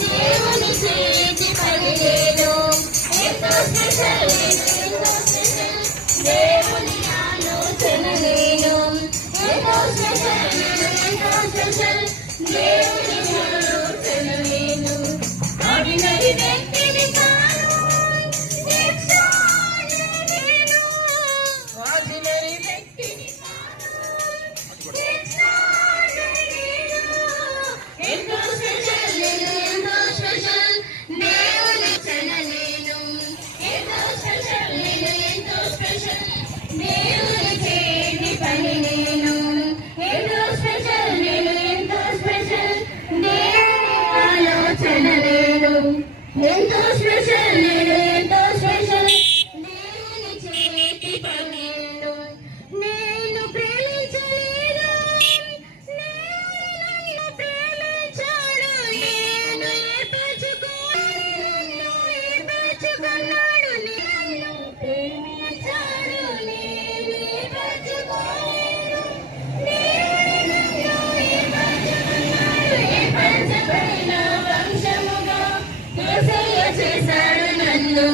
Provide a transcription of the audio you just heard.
దేవుని చేతి పని నేను ఎంతో స్పెషల్ ఎంతో స్పెషల్ దేవుని ఆలోచన నేను ఎంతో స్పెషల్ ఎంతో స్పెషల్ దేవుని ఆలోచన నేను ఆర్డినరీ వ్యక్తిని కాను ఎక్స్ట్రాడినరీ ఆర్డినరీ వ్యక్తిని కాను ఎక్స్ట్రాడినరీ ఎంతో స్పెషల్ ఎంతో స్పెషల్ దేవుని చనలేను ఎంతో స్పెషల్ ఎంతో స్పెషల్ దేవుని చేతి పని నేను ఎంతో స్పెషల్ ఎంతో స్పెషల్ దేవుని ఆలోచన నేను ఎంతో స్పెషల్ ఎంతో స్పెషల్ దేవుని చేతి పని నేను ప్రేమించలేదు నన్ను ప్రేమించాడు నేను ఏర్పరచుకున్నాడు నన్ను ప్రేమించాడు నేను ఏర్పరచుకోలేదు ఏర్పరచబడిన వంశముగా యేసయ్య చేశాడు నన్ను